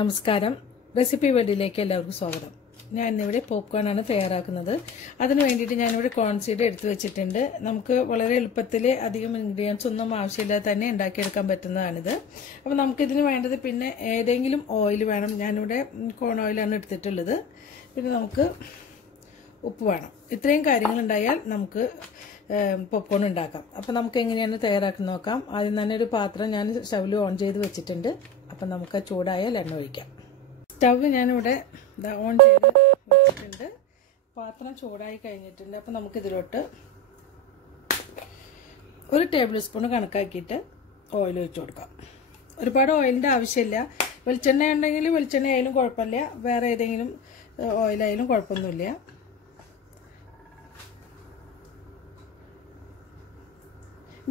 നമസ്കാരം റെസിപ്പി വേൾഡിലേക്ക് എല്ലാവർക്കും സ്വാഗതം. ഞാൻ ഇന്നിവിടെ പോപ്കോൺ ആണ് തയ്യാറാക്കുന്നത്. അതിനു വേണ്ടിയിട്ട് ഞാനിവിടെ കോൺ സീഡ് എടുത്തു വെച്ചിട്ടുണ്ട്. നമുക്ക് വളരെ എളുപ്പത്തിൽ അധികം ഇൻഗ്രീഡിയൻസ് ഒന്നും ആവശ്യമില്ലാതെ തന്നെ ഉണ്ടാക്കിയെടുക്കാൻ പറ്റുന്നതാണിത്. അപ്പോൾ നമുക്കിതിന് വേണ്ടത് പിന്നെ ഏതെങ്കിലും ഓയിൽ വേണം. ഞാനിവിടെ കോൺ ഓയിലാണ് എടുത്തിട്ടുള്ളത്. പിന്നെ നമുക്ക് ഉപ്പ് വേണം. ഇത്രയും കാര്യങ്ങളുണ്ടായാൽ നമുക്ക് പോപ്കോൺ ഉണ്ടാക്കാം. അപ്പോൾ നമുക്ക് എങ്ങനെയാണ് തയ്യാറാക്കുന്നത് നോക്കാം. ആദ്യം തന്നെ ഒരു പാത്രം ഞാൻ സ്റ്റൗവിൽ ഓൺ ചെയ്ത് വെച്ചിട്ടുണ്ട്. അപ്പം നമുക്ക് ചൂടായാൽ എണ്ണ ഒഴിക്കാം. സ്റ്റവ് ഞാനിവിടെ ഓൺ ചെയ്ത് വെച്ചിട്ടുണ്ട്. പാത്രം ചൂടായി കഴിഞ്ഞിട്ടുണ്ട്. അപ്പം നമുക്കിതിലോട്ട് 1 ടേബിൾ സ്പൂൺ കണക്കാക്കിയിട്ട് ഓയിൽ ഒഴിച്ചു കൊടുക്കാം. ഒരുപാട് ഓയിലിൻ്റെ ആവശ്യമില്ല. വെളിച്ചെണ്ണ ഉണ്ടെങ്കിൽ വെളിച്ചെണ്ണ ആയാലും കുഴപ്പമില്ല, വേറെ ഏതെങ്കിലും ഓയിലായാലും കുഴപ്പമൊന്നുമില്ല.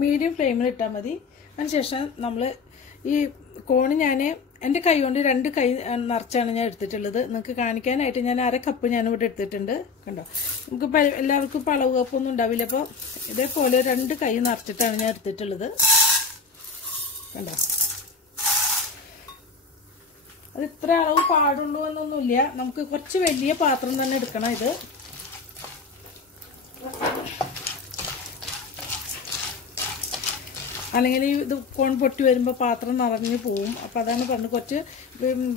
മീഡിയം ഫ്ലെയിമിൽ ഇട്ടാൽ മതി. അതിനുശേഷം നമ്മൾ ഈ കോണ് ഞാൻ എൻ്റെ കൈ കൊണ്ട് 2 കൈ നിറച്ചാണ് ഞാൻ എടുത്തിട്ടുള്ളത്. നിങ്ങൾക്ക് കാണിക്കാനായിട്ട് ഞാൻ 1/2 കപ്പ് ഞാനിവിടെ എടുത്തിട്ടുണ്ട്. കണ്ടോ, നമുക്ക് എല്ലാവർക്കും ഇപ്പോൾ അളവ് കപ്പൊന്നും ഉണ്ടാവില്ല. അപ്പോൾ ഇതേപോലെ 2 കൈ നിറച്ചിട്ടാണ് ഞാൻ എടുത്തിട്ടുള്ളത്. കണ്ടോ, അത് ഇത്ര അളവ് പാടുള്ളൂ എന്നൊന്നുമില്ല. നമുക്ക് കുറച്ച് വലിയ പാത്രം തന്നെ എടുക്കണം. ഇത് അല്ലെങ്കിൽ ഇത് കോൺ പൊട്ടി വരുമ്പോൾ പാത്രം നിറഞ്ഞു പോവും. അപ്പോൾ അതാണ് പറഞ്ഞത്, കുറച്ച്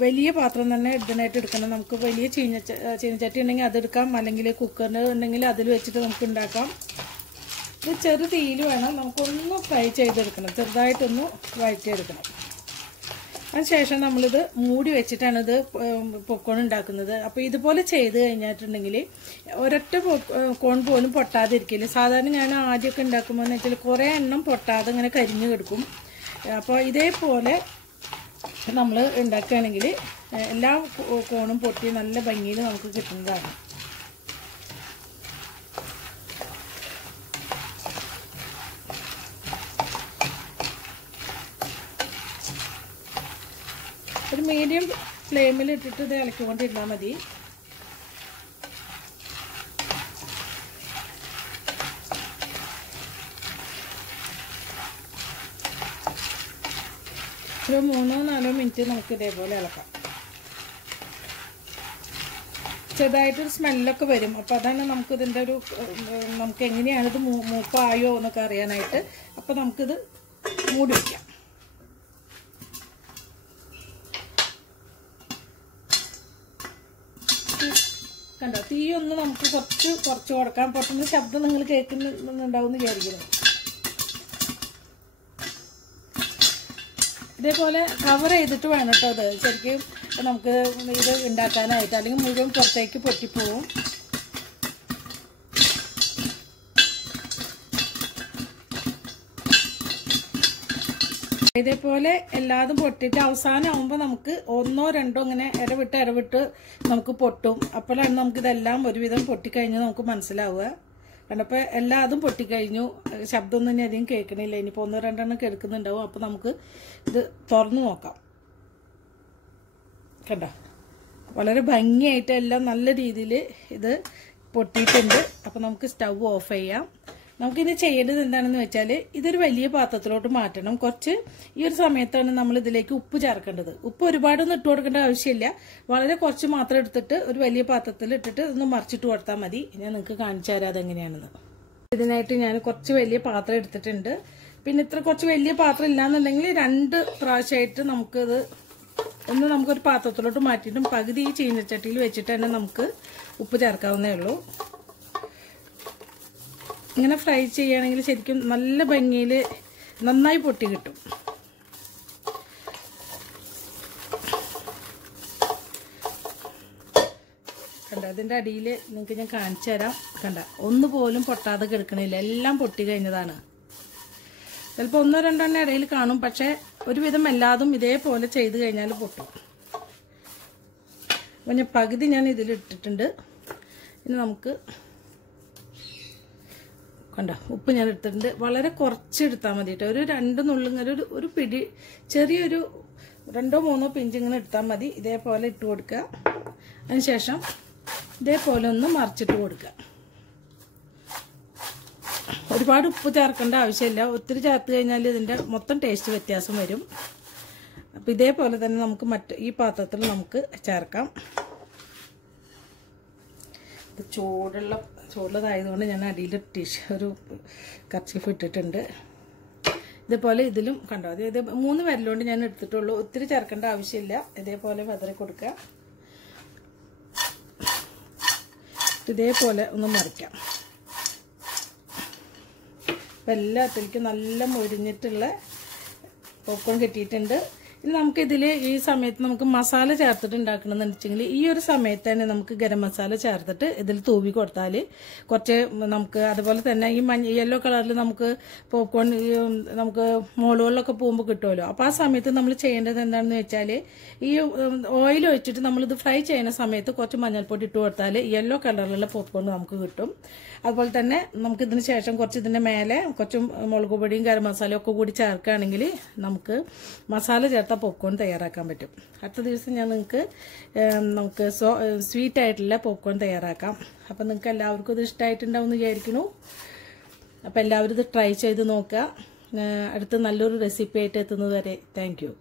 വലിയ പാത്രം തന്നെ ഇതിനായിട്ട് എടുക്കണം. നമുക്ക് വലിയ ചീനച്ചട്ടി ഉണ്ടെങ്കിൽ അതെടുക്കാം, അല്ലെങ്കിൽ കുക്കറിന് ഉണ്ടെങ്കിൽ അതിൽ വെച്ചിട്ട് നമുക്ക് ഉണ്ടാക്കാം. ഇത് ചെറു തീയിൽ വേണം. നമുക്കൊന്ന് ഫ്രൈ ചെയ്തെടുക്കണം, ചെറുതായിട്ടൊന്ന് വഴറ്റിയെടുക്കണം. അതിനുശേഷം നമ്മളിത് മൂടി വെച്ചിട്ടാണ് ഇത് പോപ്കോൺ ഉണ്ടാക്കുന്നത്. അപ്പോൾ ഇതുപോലെ ചെയ്ത് കഴിഞ്ഞിട്ടുണ്ടെങ്കിൽ ഒരൊറ്റ കോൺ പോലും പൊട്ടാതിരിക്കില്ല. സാധാരണ ഞാൻ ആദ്യമൊക്കെ ഉണ്ടാക്കുമ്പോൾ എന്ന് വെച്ചാൽ കുറേ എണ്ണം പൊട്ടാതെ ഇങ്ങനെ കരിഞ്ഞു കിടക്കും. അപ്പോൾ ഇതേപോലെ നമ്മൾ ഉണ്ടാക്കുകയാണെങ്കിൽ എല്ലാ കോണും പൊട്ടി നല്ല ഭംഗിയിൽ നമുക്ക് കിട്ടുന്നതാണ്. ഒരു മീഡിയം ഫ്ലെയിമിൽ ഇട്ടിട്ട് ഇത് ഇളക്കിക്കൊണ്ടിരുന്നാൽ മതി. ഒരു 3-4 മിനിറ്റ് നമുക്ക് ഇതേപോലെ ഇളക്കാം. ചെറുതായിട്ടൊരു സ്മെല്ലൊക്കെ വരും. അപ്പോൾ അതാണ് നമുക്കിതിൻ്റെ നമുക്ക് എങ്ങനെയാണിത് മൂപ്പായോ എന്നൊക്കെ അറിയാനായിട്ട്. അപ്പോൾ നമുക്കിത് മൂടി വയ്ക്കാം. കണ്ടോ, തീയൊന്ന് നമുക്ക് കുറച്ച് കൊടുക്കാം. പുറത്തുനിന്ന് ശബ്ദം നിങ്ങൾ കേൾക്കുന്നുണ്ടാവും എന്ന് വിചാരിക്കുന്നു. ഇതേപോലെ കവർ ചെയ്തിട്ട് വേണം കേട്ടോ അത് ശരിക്കും നമുക്ക് ഇത് ഉണ്ടാക്കാനായിട്ട്, അല്ലെങ്കിൽ മുഴുവൻ പുറത്തേക്ക് പൊട്ടിപ്പോവും. ഇതേപോലെ എല്ലാതും പൊട്ടിയിട്ട് അവസാനം ആകുമ്പോൾ നമുക്ക് 1-2 ഇങ്ങനെ ഇടവിട്ട് നമുക്ക് പൊട്ടും. അപ്പോഴാണ് നമുക്കിതെല്ലാം ഒരുവിധം പൊട്ടിക്കഴിഞ്ഞ് നമുക്ക് മനസ്സിലാവുക. കണ്ടപ്പോൾ എല്ലാതും പൊട്ടിക്കഴിഞ്ഞു. ശബ്ദമൊന്നും ഇനി അധികം കേൾക്കണില്ല. ഇനിയിപ്പോൾ 1-2 കേൾക്കുന്നുണ്ടാവും. അപ്പോൾ നമുക്ക് ഇത് തുറന്ന് നോക്കാം. കണ്ടോ, വളരെ ഭംഗിയായിട്ട് എല്ലാം നല്ല രീതിയിൽ ഇത് പൊട്ടിയിട്ടുണ്ട്. അപ്പോൾ നമുക്ക് സ്റ്റൗ ഓഫ് ചെയ്യാം. നമുക്കിനി ചെയ്യേണ്ടത് എന്താണെന്ന് വെച്ചാൽ ഇതൊരു വലിയ പാത്രത്തിലോട്ട് മാറ്റണം. കുറച്ച് ഈ ഒരു സമയത്താണ് നമ്മൾ ഇതിലേക്ക് ഉപ്പ് ചേർക്കേണ്ടത്. ഉപ്പ് ഒരുപാടൊന്നും ഇട്ട് കൊടുക്കേണ്ട ആവശ്യമില്ല. വളരെ കുറച്ച് മാത്രം എടുത്തിട്ട് ഒരു വലിയ പാത്രത്തിൽ ഇട്ടിട്ട് ഒന്ന് മറിച്ചിട്ട് കൊടുത്താൽ മതി. ഞാൻ നിങ്ങൾക്ക് കാണിച്ചു തരാം അതെങ്ങനെയാണെന്ന്. ഇതിനായിട്ട് ഞാൻ കുറച്ച് വലിയ പാത്രം എടുത്തിട്ടുണ്ട്. പിന്നെ ഇത്ര കുറച്ച് വലിയ പാത്രം ഇല്ലാന്നുണ്ടെങ്കിൽ 2 പ്രാവശ്യമായിട്ട് നമുക്കിത് നമുക്കൊരു പാത്രത്തിലോട്ട് മാറ്റിയിട്ടും പകുതി ഈ ചീനച്ചട്ടിയിൽ വെച്ചിട്ട് തന്നെ നമുക്ക് ഉപ്പ് ചേർക്കാവുന്നേ ഉള്ളൂ. ഇങ്ങനെ ഫ്രൈ ചെയ്യുകയാണെങ്കിൽ ശരിക്കും നല്ല ഭംഗിയിൽ നന്നായി പൊട്ടി കിട്ടും. കണ്ട, അതിൻ്റെ അടിയിൽ നിങ്ങൾക്ക് ഞാൻ കാണിച്ചു തരാം. കണ്ട, ഒന്നുപോലും പൊട്ടാതെ കിടക്കണില്ല. എല്ലാം പൊട്ടി കഴിഞ്ഞതാണ്. ചിലപ്പോൾ 1-2 ഇടയിൽ കാണും, പക്ഷേ ഒരുവിധം എല്ലാതും ഇതേപോലെ ചെയ്ത് കഴിഞ്ഞാൽ പൊട്ടും. അപ്പോൾ ഞാൻ പകുതി ഞാൻ ഇതിലിട്ടിട്ടുണ്ട്. ഇനി നമുക്ക് കണ്ടോ, ഉപ്പ് ഞാൻ എടുത്തിട്ടുണ്ട്. വളരെ കുറച്ച് എടുത്താൽ മതി കേട്ടോ. ഒരു 2 നുള്ളിങ്ങനെ ഒരു പിടി, ചെറിയൊരു 2-3 പിഞ്ച് ഇങ്ങനെ എടുത്താൽ മതി. ഇതേപോലെ ഇട്ട് കൊടുക്കുക. അതിനുശേഷം ഇതേപോലെ ഒന്ന് മറിച്ചിട്ട് കൊടുക്കുക. ഒരുപാട് ഉപ്പ് ചേർക്കേണ്ട ആവശ്യമില്ല. ഒത്തിരി ചേർത്ത് കഴിഞ്ഞാൽ ഇതിൻ്റെ മൊത്തം ടേസ്റ്റ് വ്യത്യാസം വരും. അപ്പോൾ ഇതേപോലെ തന്നെ നമുക്ക് ഈ പാത്രത്തിൽ നമുക്ക് ചേർക്കാം. ഇത് ചൂടുള്ളതായതുകൊണ്ട് ഞാൻ അടിയിൽ ഒരു കർച്ചീഫ് ഇട്ടിട്ടുണ്ട്. ഇതേപോലെ ഇതിലും കണ്ടോ, അതായത് 3 വിരലുകൊണ്ട് ഞാൻ എടുത്തിട്ടുള്ളൂ. ഒത്തിരി ചേർക്കേണ്ട ആവശ്യമില്ല. ഇതേപോലെ വിതറി കൊടുക്കുക. ഇതേപോലെ ഒന്ന് മറിക്കാം. അപ്പം എല്ലാത്തിലേക്കും നല്ല മൊരിഞ്ഞിട്ടുള്ള പോപ്കോൺ കിട്ടിയിട്ടുണ്ട്. ഇനി നമുക്കിതിൽ ഈ സമയത്ത് നമുക്ക് മസാല ചേർത്തിട്ട് ഉണ്ടാക്കണമെന്ന് വെച്ചെങ്കിൽ ഈ ഒരു സമയത്ത് തന്നെ നമുക്ക് ഗരം മസാല ചേർത്തിട്ട് ഇതിൽ തൂവി കൊടുത്താൽ കുറച്ച് നമുക്ക്, അതുപോലെ തന്നെ ഈ യെല്ലോ കളറിൽ നമുക്ക് പോപ്കോൺ നമുക്ക് മോളുകളിലൊക്കെ പോകുമ്പോൾ കിട്ടുമല്ലോ. അപ്പോൾ ആ സമയത്ത് നമ്മൾ ചെയ്യേണ്ടത് എന്താണെന്ന് വെച്ചാൽ ഈ ഓയിൽ ഒഴിച്ചിട്ട് നമ്മളിത് ഫ്രൈ ചെയ്യുന്ന സമയത്ത് കുറച്ച് മഞ്ഞൾപ്പൊടി ഇട്ട് കൊടുത്താൽ യെല്ലോ കളറിലുള്ള പോപ്കോൺ നമുക്ക് കിട്ടും. അതുപോലെ തന്നെ നമുക്കിതിന് ശേഷം കുറച്ച് ഇതിൻ്റെ മേലെ കുറച്ച് മുളക് പൊടിയും ഗരം മസാലയും ഒക്കെ കൂടി ചേർക്കുകയാണെങ്കിൽ നമുക്ക് മസാല ചേർത്ത പോപ്കോൺ തയ്യാറാക്കാൻ പറ്റും. അടുത്ത ദിവസം ഞാൻ നമുക്ക് സ്വീറ്റായിട്ടുള്ള പോപ്കോൺ തയ്യാറാക്കാം. അപ്പം നിങ്ങൾക്ക് എല്ലാവർക്കും ഇത് ഇഷ്ടമായിട്ടുണ്ടാവും എന്ന് വിചാരിക്കുന്നു. അപ്പം എല്ലാവരും ഇത് ട്രൈ ചെയ്ത് നോക്കുക. അടുത്ത നല്ലൊരു റെസിപ്പി ആയിട്ട് എത്തുന്നത് വരെ താങ്ക് യു.